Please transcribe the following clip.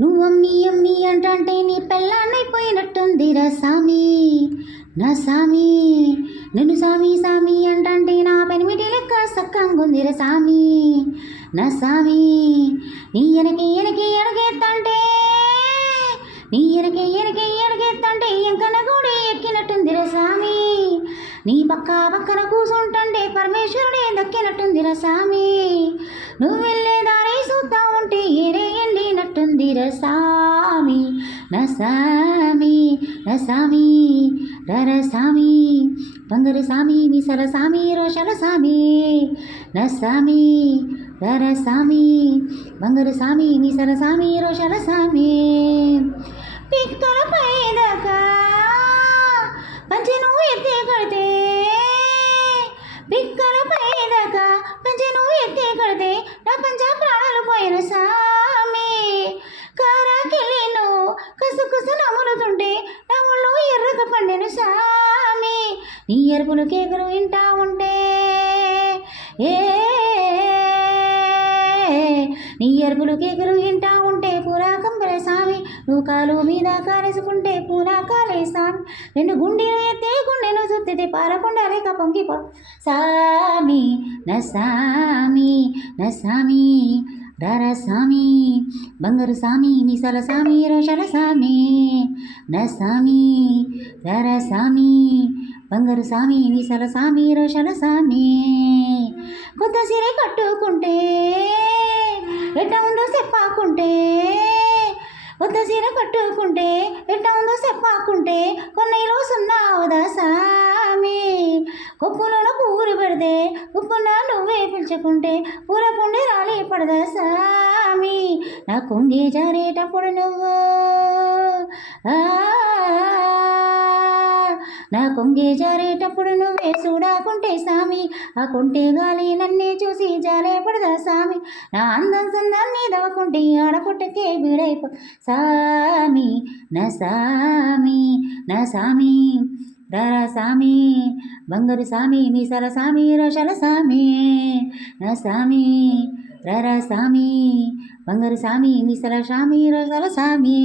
నువ్వు అమ్మి అమ్మి అంటే నీ పెళ్ళాన్నైపోయినట్టుందిరా సామి నా సామి. నిన్ను సామి సామి అంటే నా పెనిమిటి లెక్క సక్కంగుందిరా సామి నా సామి. నీ ఎనకి అడుగేత్తంటే నీ ఎనకి అడుగేత్తంటే ఎంకన కూడా ఎక్కినట్టుందిరా సామి. నీ పక్కన కూసుంటంటే పరమేశ్వరుడే దక్కినట్టుందిరా సామి. నువ్వు వెళ్ళే దారి చూద్దా ఉంటే ఏరే ఎండినట్టుందిరా సామి నా సామి నా సామి. రర సామి బంగారు సామి మిసల సామి రోషల సామి నా సామి. రర సామి బంగారు సామి మిసల సామి రోషల సామి. పిక్కల పైదాకా పంచి నువ్వు ఎత్తే కడితే పిక్కల పైదాకా పంచి నువ్వు ఎత్తే కడితే నా పంచ ప్రాణాలు పోయిన సామి. కారాకెళ్ళి నువ్వు కసుకుసు నములుతుంటే నా ఒళ్ళు ఎర్రక పండెను సామి. నీ ఎరుపులు కేకలు వింటా ఉంటే నీ ఎరుపులు కేకలు వింటా ఉంటే పూరా కంబరే సామి. నువ్వు కాలు మీద కారేసుకుంటే పూరా కాలే సామి. రెండు గుండెలు ఎత్తే గుండెను చుత్తితే పాలకుండా లేక పొంగిపో సామి నా సామి నా సామి. రర సామి బంగారు సామి మిసల సామి రోషల సామి నా సామి. రర సామి బంగారు సామి మిసల సామి రోషల సామి. కొత్త సిరే కట్టుకుంటే ఎట్ట ఉందో చెప్పాకుంటే కొత్త సీర కట్టుకుంటే ఎట్ట ఉందో చెప్పాకుంటే కొన్నైలో సున్నావుదా సామి. కొప్పులో పువ్వులు పెడితే ఉప్పున నువ్వే పిలుచుకుంటే పూల పుండి రాలి పడదా సామి. నా కొంగి జారేటప్పుడు నువ్వు నా కొంగే జారేటప్పుడు నువ్వే చూడాకుంటే సామి. ఆ కొంటే గాలి నన్నే చూసి జారే పడదా సామి. నా అందం సందాన్ని దవకుంటే ఆడపుట్టకే బీడైపో సామి నా సామి నా సామి. రర సామి బంగారు సామి మీసల సామి రోషల సామి నా సామి. రర సామి బంగారు సామి మీసల సామి రోషల సామి.